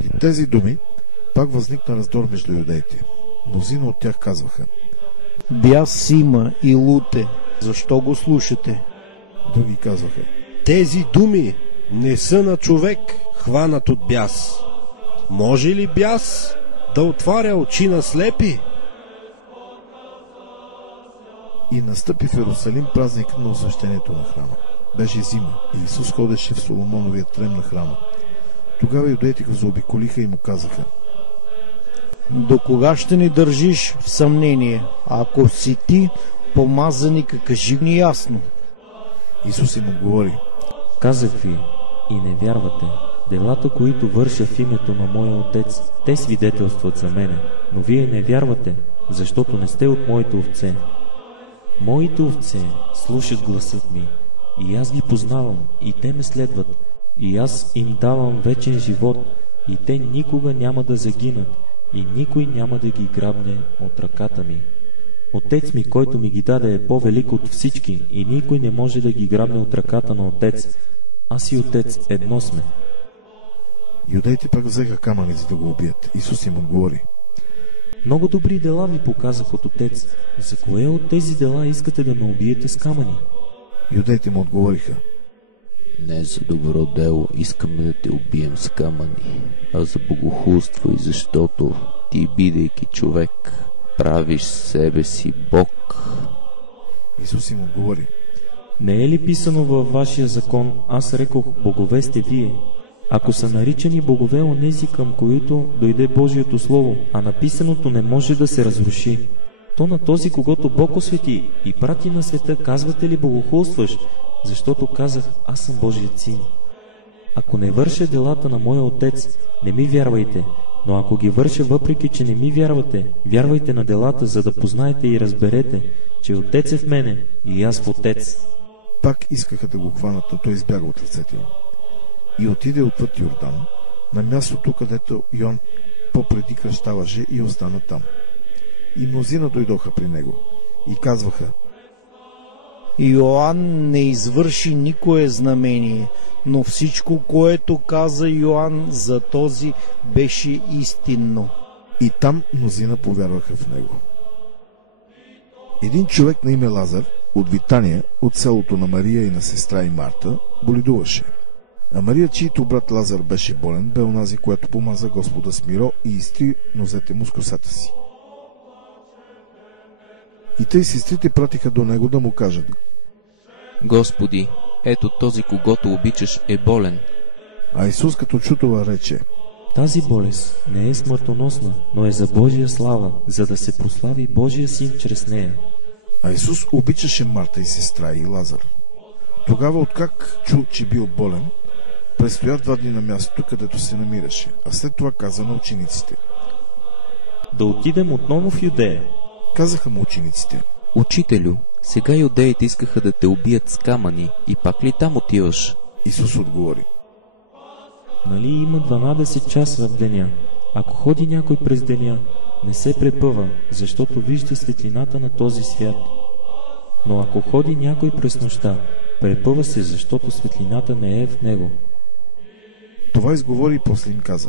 Поради тези думи пак възникна раздор между юдеите. Мнозина от тях казваха: бяс има и луте, защо го слушате? Други казваха: тези думи не са на човек, хванат от бяс. Може ли бяс да отваря очи на слепи? И настъпи в Иерусалим празник на освещението на храма. Беше зима и Исус ходеше в Соломоновия трем на храма. Тогава юдеите го заобиколиха и му казаха: до кога ще ни държиш в съмнение? Ако си ти помазаника, кажи ни ясно. Исус им отговори: казах ви и не вярвате. Делата, които върша в името на моя Отец, те свидетелстват за мене, но вие не вярвате, защото не сте от моите овце. Моите овце слушат гласът ми, и аз ги познавам, и те ме следват, и аз им давам вечен живот, и те никога няма да загинат, и никой няма да ги грабне от ръката ми. Отец ми, който ми ги даде, е по-велик от всички, и никой не може да ги грабне от ръката на Отец. Аз и Отец едно сме. Юдеите пак взеха камъни, за да го убият. Исус им отговори: много добри дела ви показах от Отец. За кое от тези дела искате да ме убиете с камъни? Юдеите му отговориха: не за добро дело искаме да те убием с камъни, а за богохулство, и защото ти, бидейки човек, правиш себе си Бог. Исус им отговори: не е ли писано във вашия закон: аз рекох, богове сте вие? Ако са наричани богове онези, към които дойде Божието Слово, а написаното не може да се разруши, то на този, когото Бог освети и прати на света, казвате ли богохулстваш? Защото казах: аз съм Божият син. Ако не върша делата на моя Отец, не ми вярвайте, но ако ги върша, въпреки че не ми вярвате, вярвайте на делата, за да познаете и разберете, че Отец е в мене и аз в Отец. Пак искаха да го хванат, но той избяга от ръцете им. И отиде отвъд Йордан, на мястото, където Йоан попреди кръщаваше, и остана там. И мнозина дойдоха при него и казваха: Йоан не извърши никое знамение, но всичко, което каза Йоан за този, беше истинно. И там мнозина повярваха в него. Един човек на име Лазар от Витания, от селото на Мария и на сестра и Марта, боледуваше. А Мария, чийто брат Лазар беше болен, бе онази, която помаза Господа с миро и изтри нозете му с косата си. И тъй сестрите пратиха до него да му кажат: Господи, ето този, когото обичаш, е болен. А Исус, като чу това, рече: тази болест не е смъртоносна, но е за Божия слава, за да се прослави Божия син чрез нея. А Исус обичаше Марта и сестра и Лазар. Тогава, откак чу, че бил болен, престоя 2 дни на мястото, където се намираше, а след това каза на учениците: да отидем отново в Юдея. Казаха му учениците: Учителю, сега юдеите искаха да те убият с камъни, и пак ли там отиваш? Исус отговори: нали има 12 часа в деня? Ако ходи някой през деня, не се препъва, защото вижда светлината на този свят. Но ако ходи някой през нощта, препъва се, защото светлината не е в него. Това изговори и после им каза: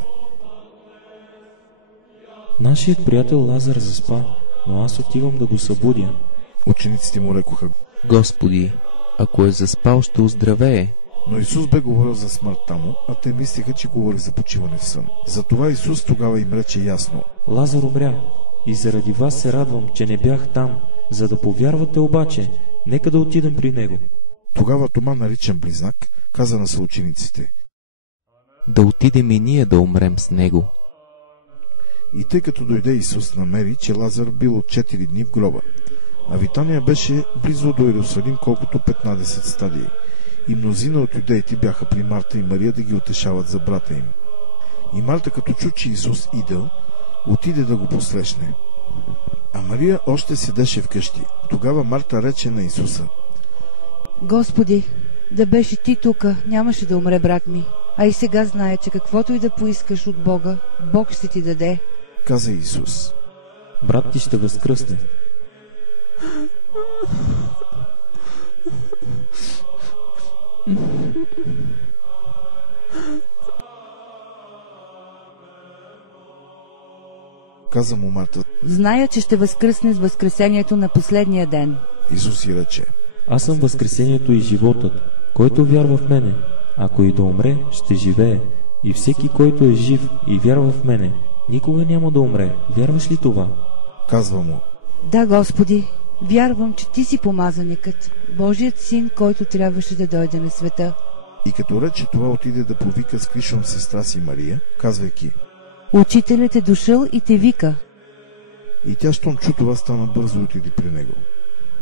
нашият приятел Лазар заспа, но аз отивам да го събудя. Учениците му рекоха: Господи, ако е заспал, ще оздравее. Но Исус бе говорил за смъртта му, а те мислеха, че говори за почиване в сън. Затова Исус тогава им рече ясно: Лазар умря, и заради вас се радвам, че не бях там, за да повярвате обаче. Нека да отидем при него. Тогава Тома, наричан Близнак, каза на съучениците: да отидем и ние да умрем с него. И тъй като дойде Исус, намери, че Лазар бил от 4 дни в гроба, а Витания беше близо до Иерусалим, колкото 15 стадии. И мнозина от юдеите бяха при Марта и Мария да ги утешават за брата им. И Марта, като чу, че Исус идел, отиде да го посрещне. А Мария още седеше вкъщи. Тогава Марта рече на Исуса: Господи, да беше ти тука, нямаше да умре брат ми. А и сега знае, че каквото и да поискаш от Бога, Бог ще ти даде. Каза Исус: брат ти ще възкръсне. Каза му Марта. Зная, че ще възкръсне с възкресението на последния ден. Исус й рече. Аз съм възкресението и животът. Който вярва в мене, ако и да умре, ще живее. И всеки, който е жив и вярва в мене, никога няма да умре. Вярваш ли това? Казва му. Да, Господи, вярвам, че Ти си помазаникът, Божият син, който трябваше да дойде на света. И като рече това, отиде да повика с кришом сестра си Мария, казвайки. Учителят е дошъл и те вика. И тя, щом чу това, стана бързо и отиде при него.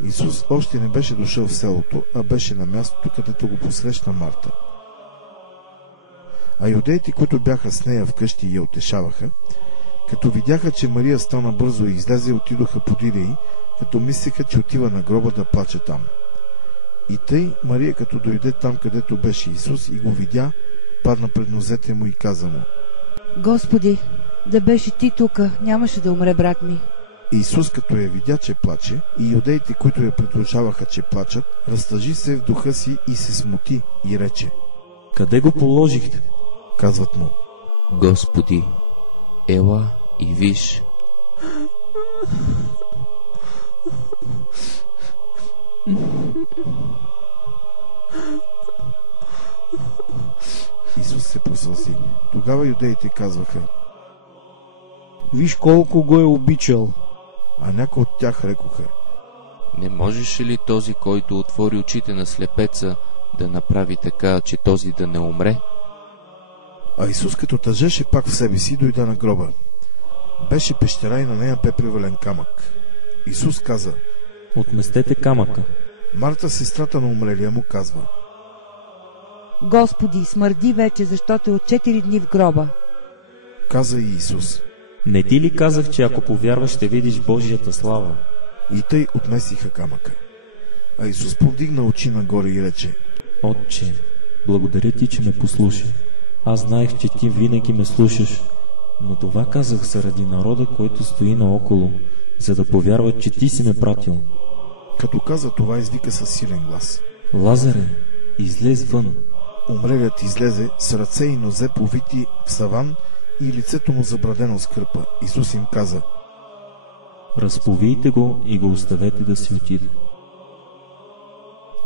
Исус още не беше дошъл в селото, а беше на мястото, където го посрещна Марта. А юдеите, които бяха с нея вкъщи и я утешаваха, като видяха, че Мария стана бързо и излезе, отидоха подире й, като мислеха, че отива на гроба да плаче там. И тъй Мария, като дойде там, където беше Исус и го видя, падна пред нозете му и каза му. Господи, да беше Ти тука, нямаше да умре брат ми. Исус, като я видя, че плаче, и юдеите, които я придружаваха, че плачат, разтъжи се в духа си и се смути и рече. Къде го положихте? Казват му. Господи, ела и виж. Исус се просълзи. Тогава юдеите казваха. Виж колко го е обичал. А някои от тях рекоха. Не можеше ли този, който отвори очите на слепеца, да направи така, че този да не умре? А Исус, като тъжеше пак в себе си, дойде на гроба. Беше пещера и на нея бе привален камък. Исус каза. Отместете камъка. Марта, сестрата на умрелия, му казва. Господи, смърди вече, защото е от 4 дни в гроба. Каза и Исус. Не ти ли казах, че ако повярваш, ще видиш Божията слава? И тъй отместиха камъка. А Исус повдигна очи нагоре и рече. Отче, благодаря ти, че ме послуша. Аз знаех, че ти винаги ме слушаш, но това казах заради народа, който стои наоколо, за да повярват, че ти си ме пратил. Като каза това, извика със силен глас. Лазаре, излез вън. Умрелият излезе с ръце и нозе повити в саван и лицето му забрадено с кърпа. Исус им каза. Разповийте го и го оставете да си отиде.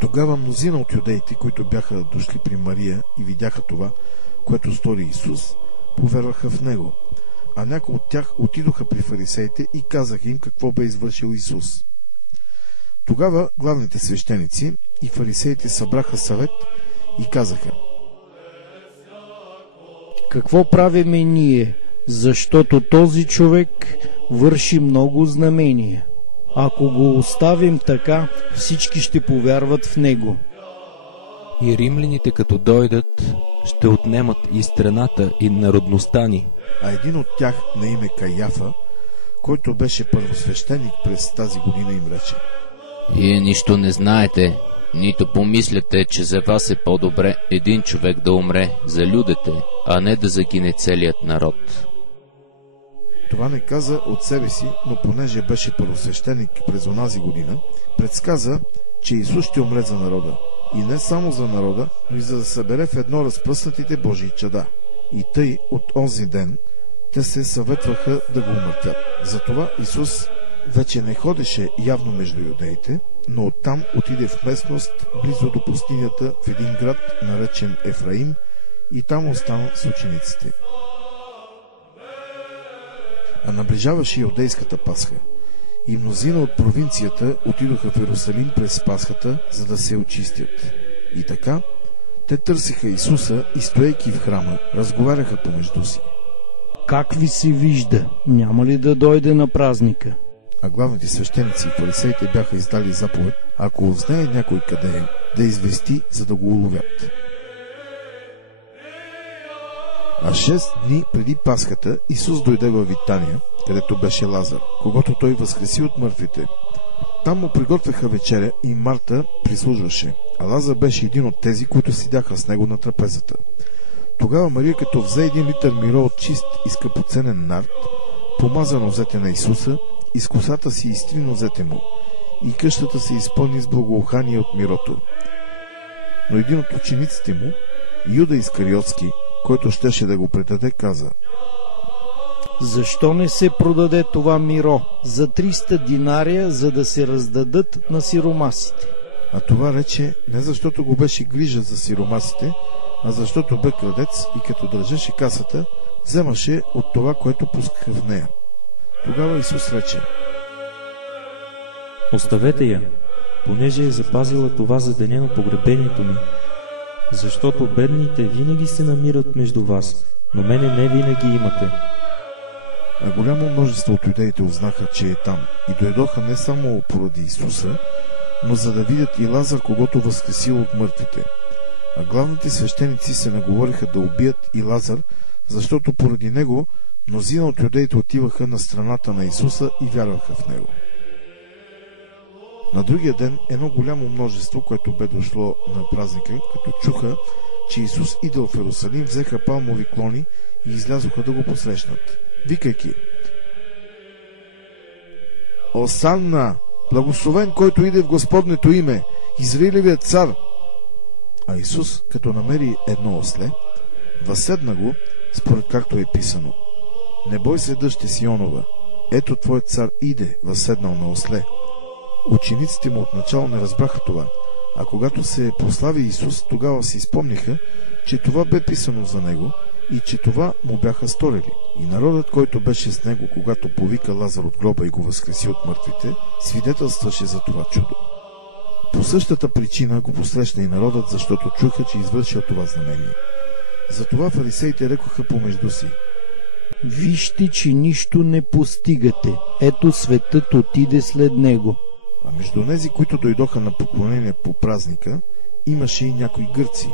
Тогава мнозина от юдеите, които бяха дошли при Мария и видяха това, което стори Исус, повярваха в него. А някои от тях отидоха при фарисеите и казаха им какво бе извършил Исус. Тогава главните свещеници и фарисеите събраха съвет и казаха. Какво правиме ние, защото този човек върши много знамения? Ако го оставим така, всички ще повярват в него. И римляните, като дойдат, ще отнемат и страната, и народността ни. А един от тях, на име Каяфа, който беше първосвещеник през тази година, им рече. Вие нищо не знаете, нито помисляте, че за вас е по-добре един човек да умре за людите, а не да загине целият народ. Това не каза от себе си, но понеже беше първосвещеник през онази година, предсказа, че Исус ще умре за народа. И не само за народа, но и за да събере в едно разпръснатите Божии чада. И тъй от онзи ден те се съветваха да го умъртвят. Затова Исус вече не ходеше явно между юдеите, но оттам отиде в местност близо до пустинята в един град, наречен Ефраим, и там остана с учениците. А наближаваше юдейската Пасха. И мнозина от провинцията отидоха в Иерусалим през Пасхата, за да се очистят. И така, те търсиха Исуса и, стоейки в храма, разговаряха помежду си. Как ви се вижда? Няма ли да дойде на празника? А главните свещеници и фарисеите бяха издали заповед, ако узнае някой къде е, да извести, за да го уловят. А 6 дни преди Пасхата Исус дойде във Витания, където беше Лазар, когото той възкреси от мъртвите. Там му приготвяха вечеря и Марта прислужваше, а Лазар беше един от тези, които седяха с него на трапезата. Тогава Мария, като взе 1 литър миро от чист и скъпоценен нард, помаза нозете на Исуса и с косата си изтри нозете му, и къщата се изпълни с благоухание от мирото. Но един от учениците му, Юда Искариотски, който щеше да го предаде, каза: защо не се продаде това миро за 300 динария, за да се раздадат на сиромасите? А това рече не защото го беше грижа за сиромасите, а защото бе крадец и като държеше касата, вземаше от това, което пускаха в нея. Тогава Исус рече: Оставете я, понеже е запазила това за деня на погребението ми, защото бедните винаги се намират между вас, но мене не винаги имате. А голямо множество от юдеите узнаха, че е там и дойдоха не само поради Исуса, но за да видят и Лазар, когото възкресил от мъртвите. А главните свещеници се наговориха да убият и Лазар, защото поради него мнозина от юдеите отиваха на страната на Исуса и вярваха в него. На другия ден едно голямо множество, което бе дошло на празника, като чуха, че Исус идел в Йерусалим, взеха палмови клони и излязоха да го посрещнат, викайки: Осанна! Благословен, който иде в Господнето име, Израилевият цар! А Исус, като намери едно осле, възседна го, според както е писано: Не бой се, дъще Сионова, ето твоят цар иде, възседнал на осле. Учениците му отначало не разбраха това, а когато се прослави Исус, тогава си спомниха, че това бе писано за него и че това му бяха сторили. И народът, който беше с него, когато повика Лазар от гроба и го възкреси от мъртвите, свидетелстваше за това чудо. По същата причина го посрещна и народът, защото чуха, че извършил това знамение. Затова фарисеите рекоха помежду си: Вижте, че нищо не постигате. Ето светът отиде след него. А между тези, които дойдоха на поклонение по празника, имаше и някои гърци.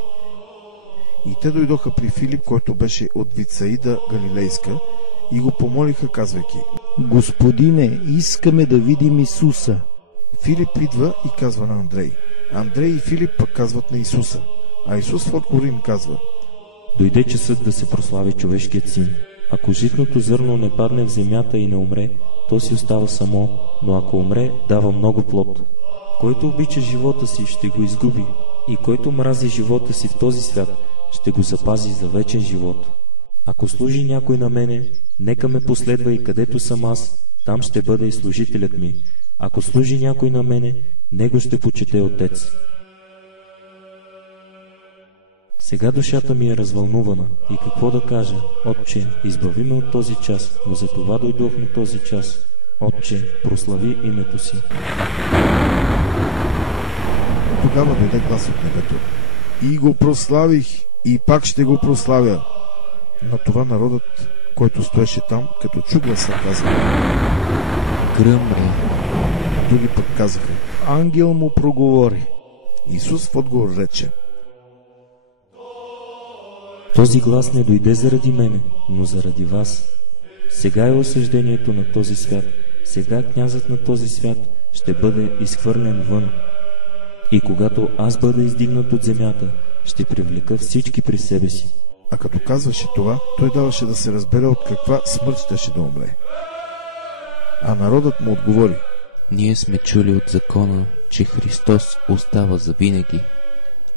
И те дойдоха при Филип, който беше от Вицаида Галилейска, и го помолиха, казвайки: Господине, искаме да видим Исуса. Филип идва и казва на Андрей. Андрей и Филип пък казват на Исуса. А Исус в отговор им казва: Дойде часът да се прослави човешкият син. Ако житното зърно не падне в земята и не умре, то си остава само, но ако умре, дава много плод. Който обича живота си, ще го изгуби, и който мрази живота си в този свят, ще го запази за вечен живот. Ако служи някой на мене, нека ме последва и където съм аз, там ще бъде и служителят ми. Ако служи някой на мене, него ще почете Отец. Сега душата ми е развълнувана и какво да кажа? Отче, избави ме от този час, но за това дойдох на този час. Отче, прослави името си. Тогава дойде глас от небето: И го прославих, и пак ще го прославя. На това народът, който стоеше там, като чу гласа, каза: Гръмри. Други пък казаха: Ангел му проговори. Исус в отговор рече: Този глас не дойде заради мене, но заради вас. Сега е осъждението на този свят. Сега князът на този свят ще бъде изхвърлен вън. И когато аз бъда издигнат от земята, ще привлека всички при себе си. А като казваше това, той даваше да се разбере от каква смърт щеше да умре. А народът му отговори: Ние сме чули от закона, че Христос остава завинаги.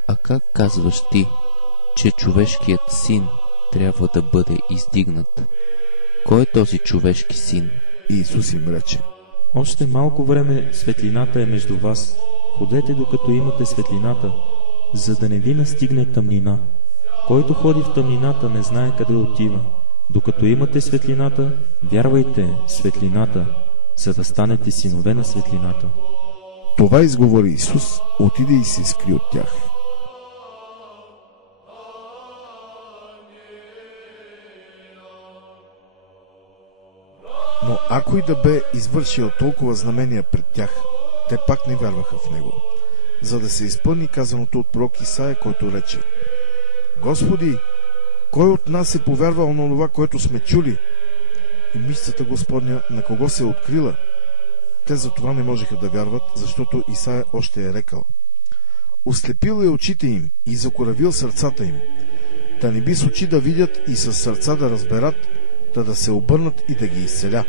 А как казваш ти, че човешкият син трябва да бъде издигнат? Кой е този човешки син? И Исус им рече: Още малко време светлината е между вас. Ходете докато имате светлината, за да не ви настигне тъмнина. Който ходи в тъмнината, не знае къде отива. Докато имате светлината, вярвайте светлината, за да станете синове на светлината. Това изговори Исус, отиде и се скри от тях. Но ако и да бе извършил толкова знамения пред тях, те пак не вярваха в него, за да се изпълни казаното от пророк Исаия, който рече: Господи, кой от нас е повярвал на това, което сме чули? И мисълта Господня на кого се е открила? Те за това не можеха да вярват, защото Исаия още е рекал: Ослепил е очите им и закоравил сърцата им, да не би с очи да видят и с сърца да разберат, да се обърнат и да ги изцеля.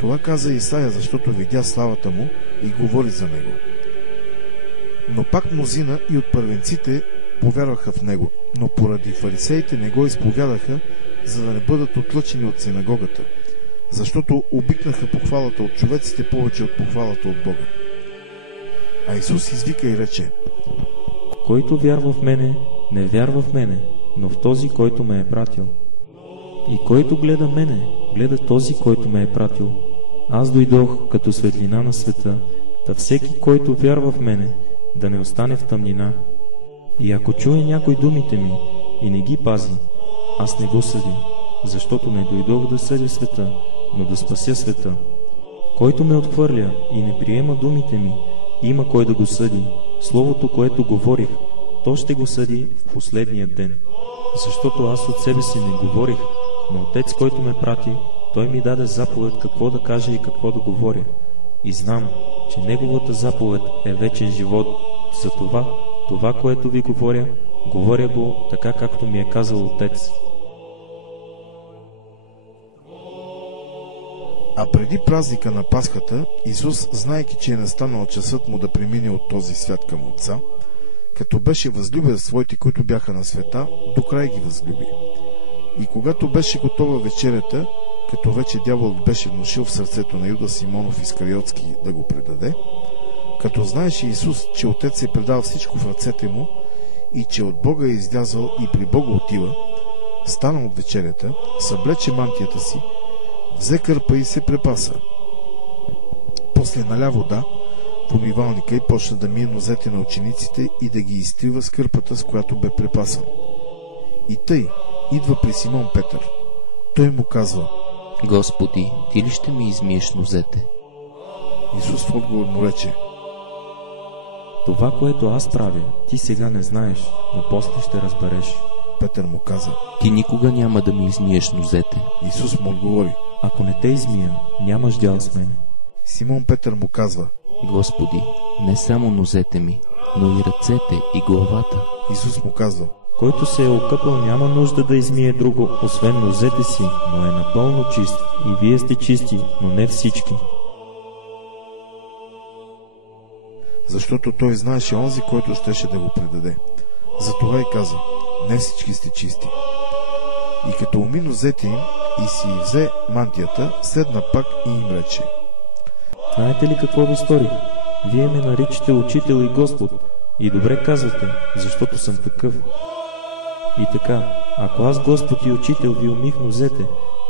Това каза Исаия, защото видя славата му и говори за него. Но пак мнозина и от първенците повярваха в него, но поради фарисеите не го изповядаха, за да не бъдат отлъчени от синагогата, защото обикнаха похвалата от човеците повече от похвалата от Бога. А Исус извика и рече: който вярва в мене, не вярва в мене, но в този, който ме е пратил. И който гледа мене, гледа този, който ме е пратил. Аз дойдох като светлина на света, та всеки, който вярва в мене, да не остане в тъмнина. И ако чуе някой думите ми и не ги пази, аз не го съдя, защото не дойдох да съдя света, но да спася света. Който ме отхвърля и не приема думите ми, има кой да го съди. Словото, което говорих, то ще го съди в последния ден. Защото аз от себе си не говорих, но Отец, който ме прати, той ми даде заповед какво да кажа и какво да говоря. И знам, че неговата заповед е вечен живот. Затова, това, което ви говоря, говоря го така, както ми е казал Отец. А преди празника на Пасхата, Исус, знаейки, че е настанал часът му да премине от този свят към Отца, като беше възлюбил своите, които бяха на света, до край ги възлюби. И когато беше готова вечерята, като вече дяволът беше внушил в сърцето на Юда Симонов Искариотски да го предаде, като знаеше Исус, че Отец е предал всичко в ръцете му и че от Бога е излязъл и при Бога отива, стана от вечерята, съблече мантията си, взе кърпа и се препаса. После наля вода в умивалника и почна да мие нозете на учениците и да ги изтрива с кърпата, с която бе препасан. И тъй идва при Симон Петър. Той му казва: Господи, ти ли ще ми измиеш нозете? Исус в отговор му рече: това, което аз правя, ти сега не знаеш, но после ще разбереш. Петър му каза: Ти никога няма да ми измиеш нозете. Исус му отговори: ако не те измия, нямаш дял с мене. Симон Петър му казва: Господи, не само нозете ми, но и ръцете и главата. Исус му казва: който се е окъпал, няма нужда да измие друго, освен нозете си, но е напълно чист. И вие сте чисти, но не всички. Защото той знаеше онзи, който щеше да го предаде. Затова и каза: не всички сте чисти. И като уми нозете им и си взе мантията, седна пак и им рече: знаете ли какво ви сторих? Вие ме наричате учител и Господ. И добре казвате, защото съм такъв. И така, ако аз, Господ и учител, ви умих нозете,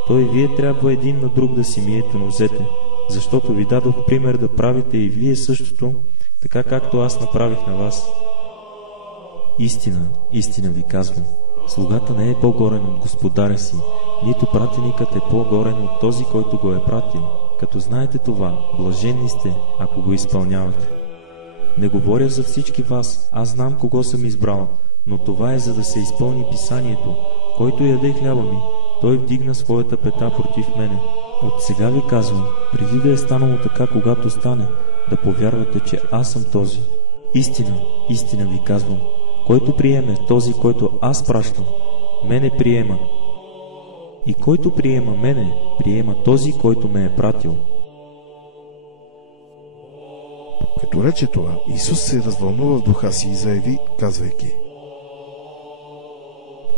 то и вие трябва един на друг да си миете нозете, защото ви дадох пример да правите и вие същото, така както аз направих на вас. Истина, истина ви казвам, слугата не е по-горен от господаря си, нито пратеникът е по-горен от този, който го е пратил. Като знаете това, блаженни сте, ако го изпълнявате. Не говоря за всички вас, аз знам кого съм избрал, но това е за да се изпълни писанието. Който яде хляба ми, той вдигна своята пета против мене. От сега ви казвам, преди да е станало така, когато стане, да повярвате, че аз съм този. Истина, истина ви казвам, който приеме този, който аз пращам, мене приема. И който приема мене, приема този, който ме е пратил. Като рече това, Исус се развълнува в духа си и заяви, казвайки: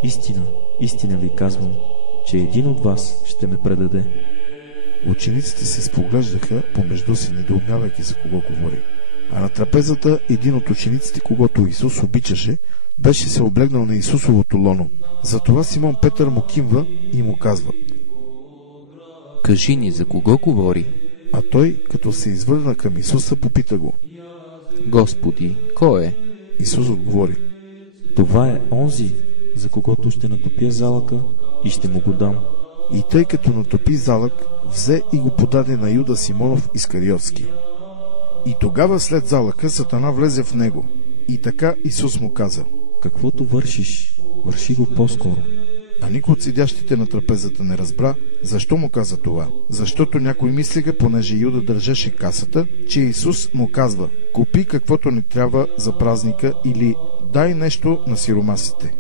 истина, истина ви казвам, че един от вас ще ме предаде. Учениците се споглеждаха помежду си, недоумявайки за кого говори. А на трапезата един от учениците, когото Исус обичаше, беше се облегнал на Исусовото лоно. Затова Симон Петър му кимва и му казва: кажи ни, за кого говори? А той, като се извърна към Исуса, попита го: Господи, кой е? Исус отговори: това е онзи, за когото ще натопя залъка и ще му го дам. И тъй като натопи залък, взе и го подаде на Юда Симонов Искариотски. И тогава след залъка Сатана влезе в него. И така Исус му каза: каквото вършиш, върши го по-скоро. А никой от седящите на трапезата не разбра защо му каза това. Защото някой мислеха, понеже Юда държеше касата, че Исус му казва: купи каквото ни трябва за празника, или дай нещо на сиромасите.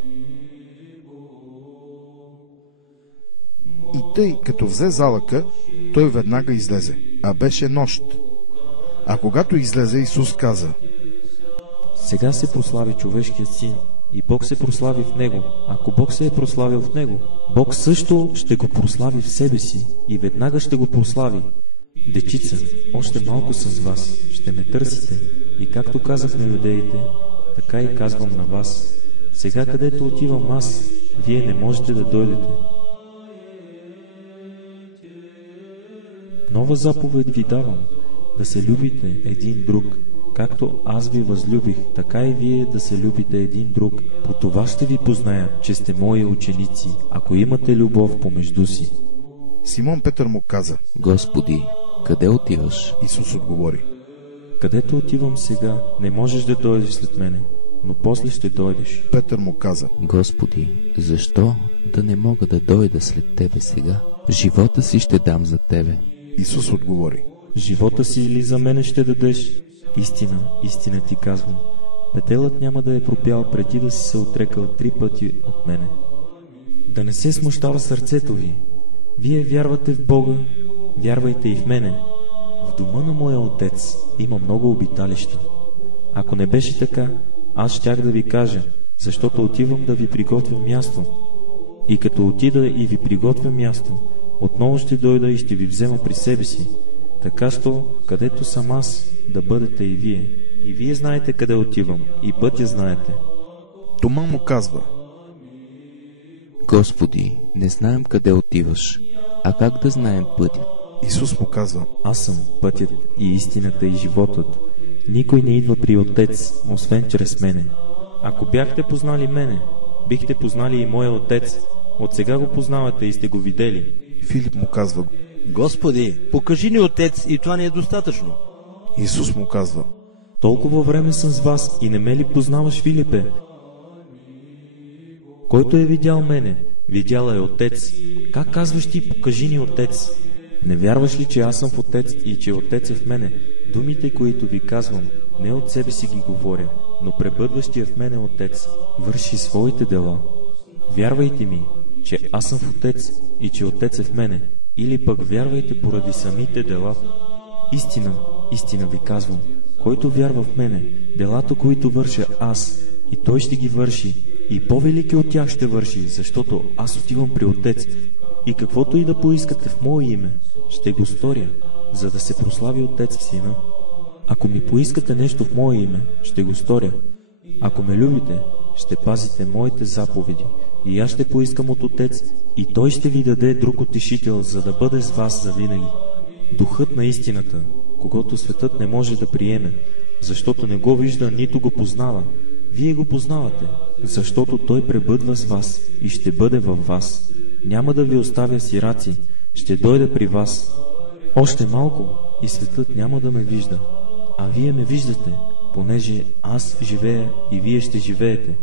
И тъй, като взе залъка, той веднага излезе, а беше нощ. А когато излезе, Исус каза: сега се прослави човешкият син и Бог се прослави в него. Ако Бог се е прославил в него, Бог също ще го прослави в себе си и веднага ще го прослави. Дечица, още малко с вас, ще ме търсите, и както казах на юдеите, така и казвам на вас. Сега, където отивам аз, вие не можете да дойдете. Нова заповед ви давам, да се любите един друг. Както аз ви възлюбих, така и вие да се любите един друг. По това ще ви позная, че сте мои ученици, ако имате любов помежду си. Симон Петър му каза: Господи, къде отиваш? Исус отговори: Където отивам сега, не можеш да дойдеш след мене, но после ще дойдеш. Петър му каза: Господи, защо да не мога да дойда след Тебе сега? Живота си ще дам за Тебе. Исус отговори: Живота си или за мене ще дадеш? Истина, истина ти казвам, петелът няма да е пропял преди да си се отрекал 3 пъти от мене. Да не се смущава сърцето ви. Вие вярвате в Бога, вярвайте и в мене. В дома на моя отец има много обиталища. Ако не беше така, аз щях да ви кажа, защото отивам да ви приготвя място. И като отида и ви приготвя място, отново ще дойда и ще ви взема при себе си, така що, където съм аз, да бъдете и вие. И вие знаете къде отивам, и пътя знаете. Тома му казва: Господи, не знаем къде отиваш, а как да знаем пътя? Исус му казва: Аз съм пътят и истината и животът. Никой не идва при Отец, освен чрез мене. Ако бяхте познали мене, бихте познали и моя Отец. От сега го познавате и сте го видели. Филип му казва: Господи, покажи ни Отец и това не е достатъчно. Исус му казва: Толкова време съм с вас и не ме ли познаваш, Филипе? Който е видял мене, видял е Отец. Как казваш ти, покажи ни Отец? Не вярваш ли, че аз съм в Отец и че Отец е в мене? Думите, които ви казвам, не от себе си ги говоря, но пребъдващия в мене Отец върши своите дела. Вярвайте ми, че аз съм в Отец и че Отец е в мене, или пък вярвайте поради самите дела. Истина, истина ви казвам, който вярва в мене, делата, които върша аз, и той ще ги върши, и по-велики от тях ще върши, защото аз отивам при Отец, и каквото и да поискате в мое име, ще го сторя, за да се прослави Отец в Сина. Ако ми поискате нещо в мое име, ще го сторя. Ако ме любите, ще пазите моите заповеди, и аз ще поискам от Отец, и Той ще ви даде друг утешител, за да бъде с вас завинаги. Духът на истината, когото светът не може да приеме, защото не го вижда, нито го познава. Вие го познавате, защото Той пребъдва с вас и ще бъде във вас. Няма да ви оставя сираци, ще дойда при вас. Още малко и светът няма да ме вижда, а вие ме виждате, понеже аз живея и вие ще живеете.